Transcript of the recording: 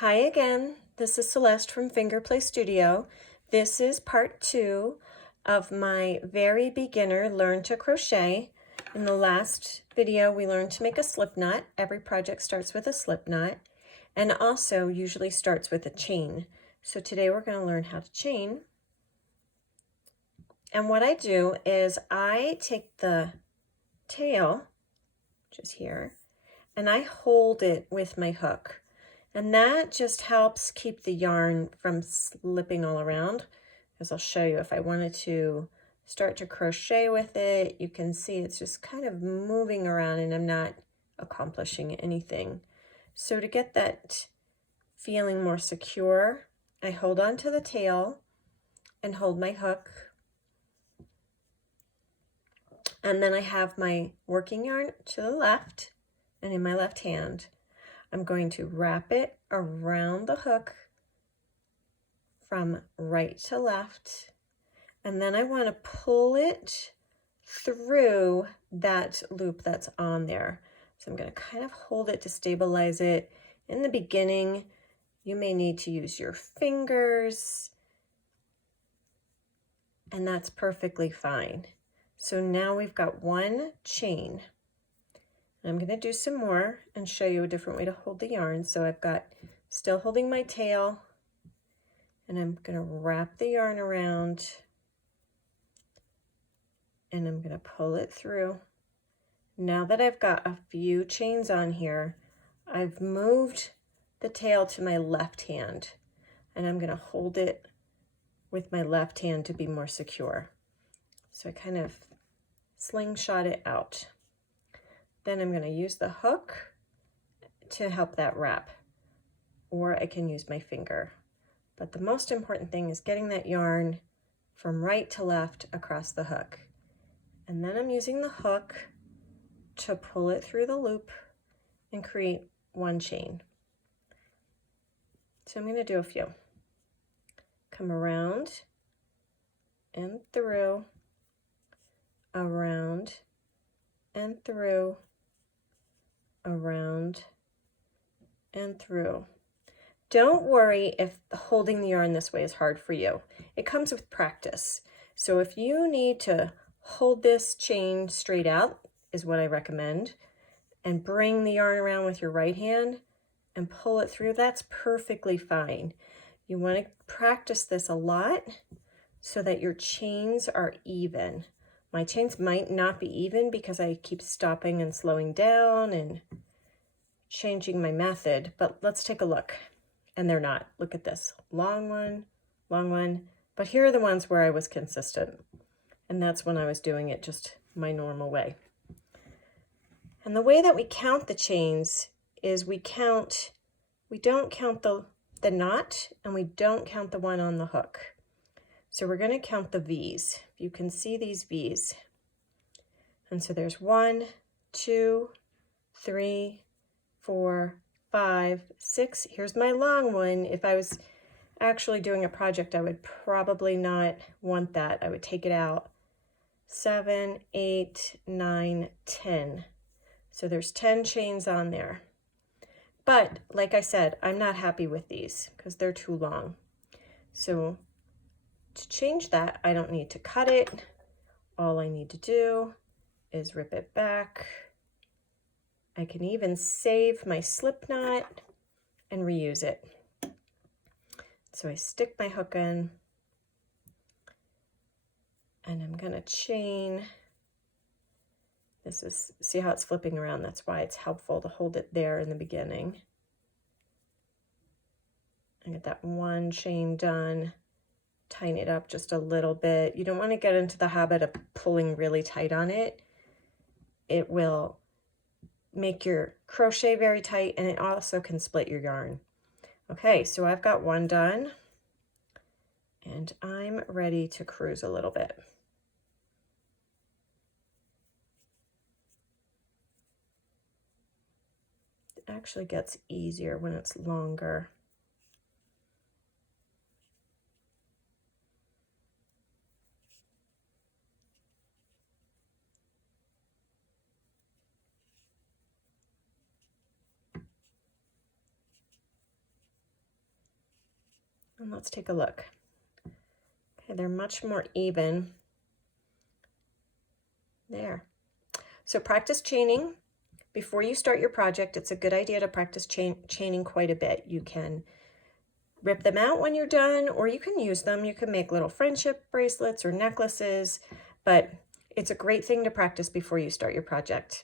Hi again, this is Celeste from Finger Play Studio. This is part 2 of my very beginner Learn to Crochet. In the last video we learned to make a slip knot. Every project starts with a slip knot and also usually starts with a chain. So today we're going to learn how to chain. And what I do is I take the tail, which is here, and I hold it with my hook. And that just helps keep the yarn from slipping all around. As I'll show you, if I wanted to start to crochet with it, you can see it's just kind of moving around and I'm not accomplishing anything. So to get that feeling more secure, I hold on to the tail and hold my hook. And then I have my working yarn to the left and in my left hand. I'm going to wrap it around the hook from right to left, and then I want to pull it through that loop that's on there. So I'm going to kind of hold it to stabilize it. In the beginning, you may need to use your fingers, and that's perfectly fine. So now we've got one chain. I'm going to do some more and show you a different way to hold the yarn. So I've got still holding my tail, and I'm going to wrap the yarn around and I'm going to pull it through. Now that I've got a few chains on here, I've moved the tail to my left hand and I'm going to hold it with my left hand to be more secure. So I kind of slingshot it out. Then I'm going to use the hook to help that wrap, or I can use my finger. But the most important thing is getting that yarn from right to left across the hook. And then I'm using the hook to pull it through the loop and create one chain. So I'm going to do a few. Come around and through, around and through, around and through. Don't worry if holding the yarn this way is hard for you. It comes with practice. So if you need to hold this chain straight out, is what I recommend, and bring the yarn around with your right hand and pull it through, that's perfectly fine. You want to practice this a lot so that your chains are even. My chains might not be even because I keep stopping and slowing down and changing my method, but let's take a look. And they're not. Look at this. Long one, but here are the ones where I was consistent. And that's when I was doing it just my normal way. And the way that we count the chains is we don't count the knot and we don't count the one on the hook. So we're going to count the V's. You can see these V's. And so there's 1, 2, 3, 4, 5, 6. Here's my long one. If I was actually doing a project, I would probably not want that. I would take it out. 7, 8, 9, 10. So there's 10 chains on there. But like I said, I'm not happy with these because they're too long. So to change that, I don't need to cut it. All I need to do is rip it back. I can even save my slip knot and reuse it. So I stick my hook in and I'm going to chain. See how it's flipping around? That's why it's helpful to hold it there in the beginning. I get that one chain done. Tighten it up just a little bit. You don't want to get into the habit of pulling really tight on it. It will make your crochet very tight and it also can split your yarn. Okay, so I've got one done and I'm ready to cruise a little bit. It actually gets easier when it's longer. Let's take a look. Okay, they're much more even there. So practice chaining before you start your project. It's a good idea to practice chaining quite a bit. You can rip them out when you're done, or you can use them. You can make little friendship bracelets or necklaces, but it's a great thing to practice before you start your project.